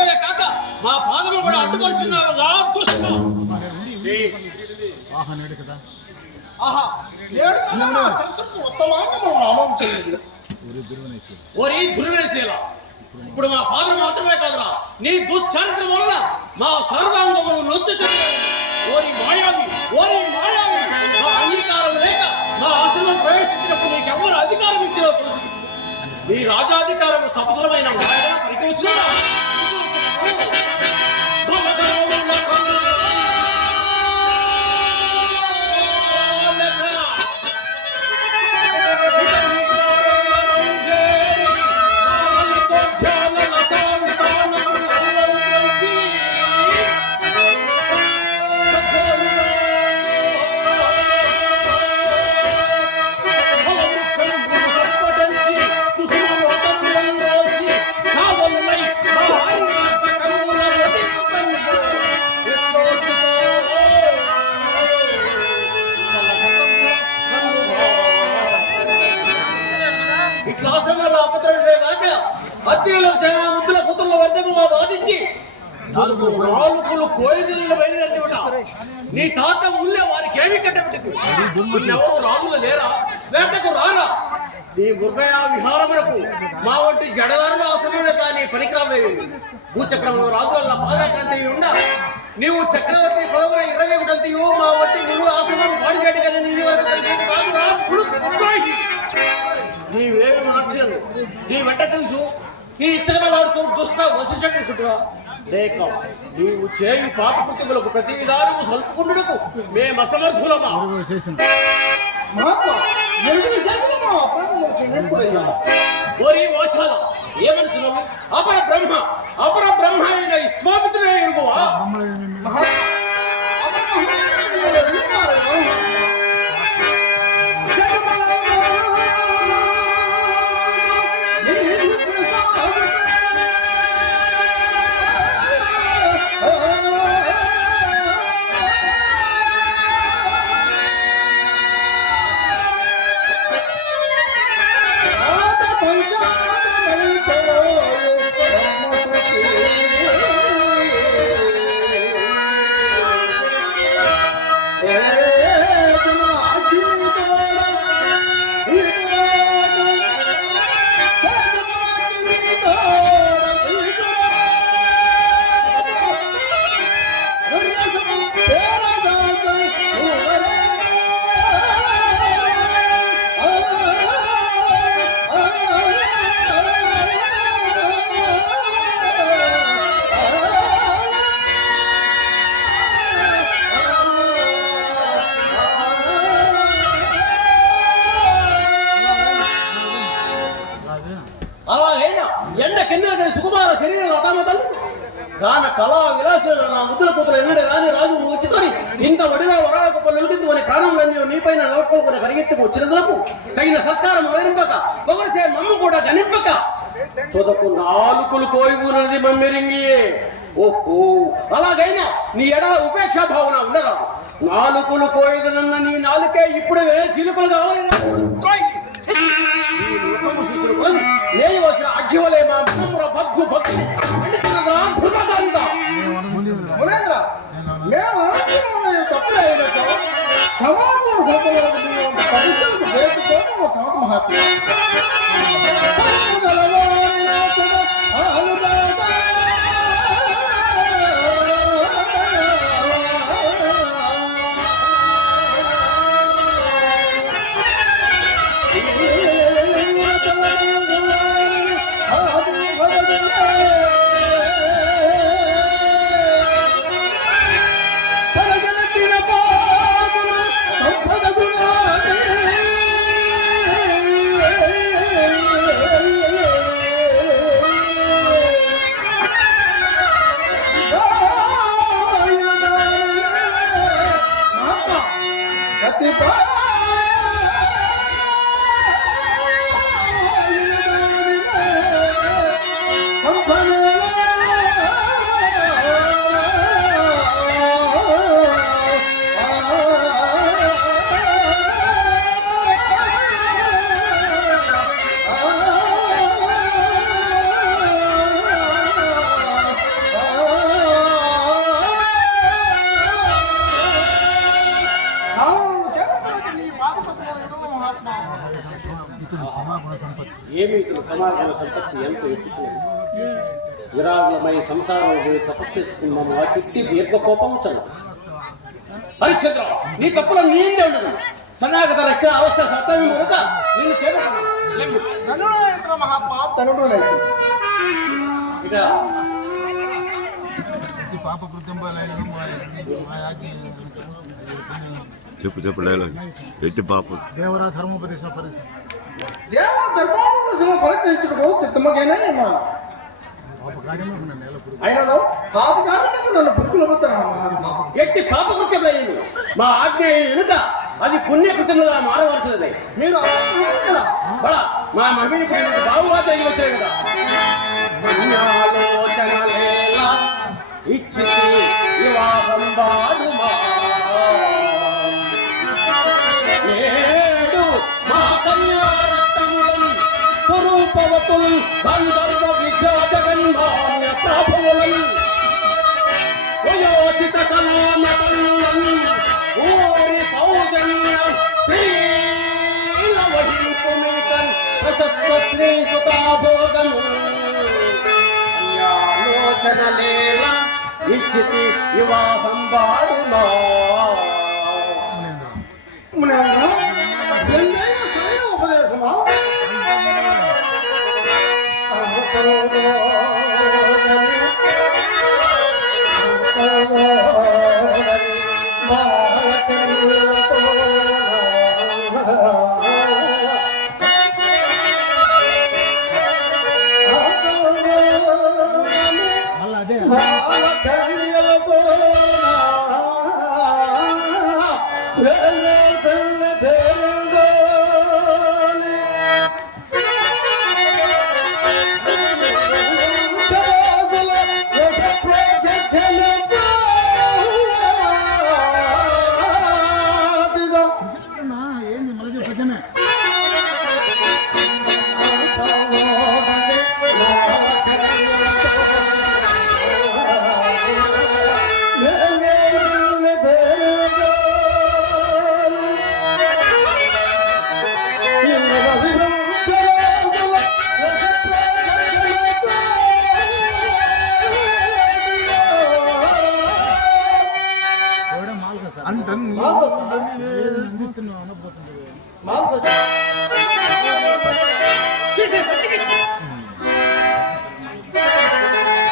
పాదమే కాక మా పాదము కూడా అడ్డుపరుచున్నావుగా దుష్టం. ఓరి దుర్వినశీల, ఇప్పుడు మా పాదం మాత్రమే కాదురా, నీ దుశ్చరిత్ర వలన మా సర్వాంగములు నొచ్చుచున్నాయి. ఓరి మాయావి, ఓరి మాయావి, మా అంగీకారం లేక మా ఆశ్రమం ప్రవేశించినప్పుడు నీకెవ్వరు అధికారం ఇచ్చినా నీ రాజాధికారం తపసరమైన పరికరించిన అద్దెలో చాలా ముద్దుల కూతుళ్ళ వర్ధముగా బాధించి నాలుగులు కోయిలు బయలుదేరితే నీ తాత ఊళ్ళే వారికి ఏమి కట్టబెట్టింది. ఎవరు రాజులు లేరా, వేటకు రారా? నీ మృగయ విహారములకు మా వంటి జడదారుల అవసరమే కానీ పనికిరావేవి. భూచక్రంలో రాజుల పాదాక్రాంతి ఉండ నీవు చక్రవర్తి పదవుల 21 మా వంటి గురువు ఆశ్రమం వాడిగడ్డి కానీ నీ నీవేమి మార్చను. నీ వెంట తెలుసు నీ ఇచ్చగలవాడు దుష్ట వశిష్ఠుడుకుంటున్నా లేక నీవు చేయి పాప కృత్యములకు ప్రతి విధానము సల్పుకుంటుకు మేము అసమర్థులమా. ఓరి వాచాల ఏమనుకున్నావు? అపర బ్రహ్మ అయిన విశ్వామిత్రుడే ఎరుగువా? సుకుమార శరీరం అతామతల్లి గాన కళా విలాసులు నా ముద్దుల కూతురు ఎన్నడే రాని రాజు వచ్చుకొని ఇంత వడిగా వరాలకు పల్లెలుడింది అని ప్రాణంలో నీపైన లోపల పరిగెత్తుకు వచ్చినందుకు తగిన సత్కారం వరింపక ఒకరిచే మమ్మ కూడా గణింపక తొదకు నాలుకలు కోయిబూనది మమ్మిరింగియే. ఓహో, అలాగైనా నీ ఎడల ఉపేక్షా భావన ఉండరా? నాలుకలు కోయిదనన్న నీ నాలుకే ఇప్పుడు చిలుకలు కావాలి. అజ్జవలే మా భగ్గు భక్తి మహాత్మా దుర్మార్గం సంపత్తి ఎంత ఎత్తుకున్నది. విరాగులమై సంసారం తపస్సు చేసుకున్నాం. ఆ చుట్టి దీర్ఘ కోపం చల్ల. హరిశ్చంద్ర, నీ తప్పులో నీందే ఉండదు. సనాగత రక్ష అవస్థ సత్యం కనుక నిన్ను చేరుకున్నాను. మహాత్మా తనుడు ఇక చెప్పు డైలాగ్ ఎట్టి పాప దేవరా ధర్మోపదేశ పరిచయించుకో సిద్ధమగైనా అయినలో పాపకారణకు నన్ను పురుగులు ఎట్టి పాప కృత్యమైంది. మా ఆజ్ఞ వెనుక అది పుణ్యకృత్యములుగా మారవలసినది. మీరు మా మహిళ బాగుగా తిరిగి వచ్చాయి కదా. ఆలోచనలేలా ఇచ్చి వివాహం బాడుమా నేడు మా కన్యారత్నములం స్వరూపవతుల్ గంధర్వ విద్యాజగన్మాన్య ప్రాభువులం వయోచిత కళామతల్లం ఊరి సౌజన్య శ్రీలవహింపుమికన్ ప్రశస్త శ్రీ సుతాభోగము అన్యాలోచనలేలా ఇచ్చితి వివాహం వాడుమా. ఉపదేశమా అంటే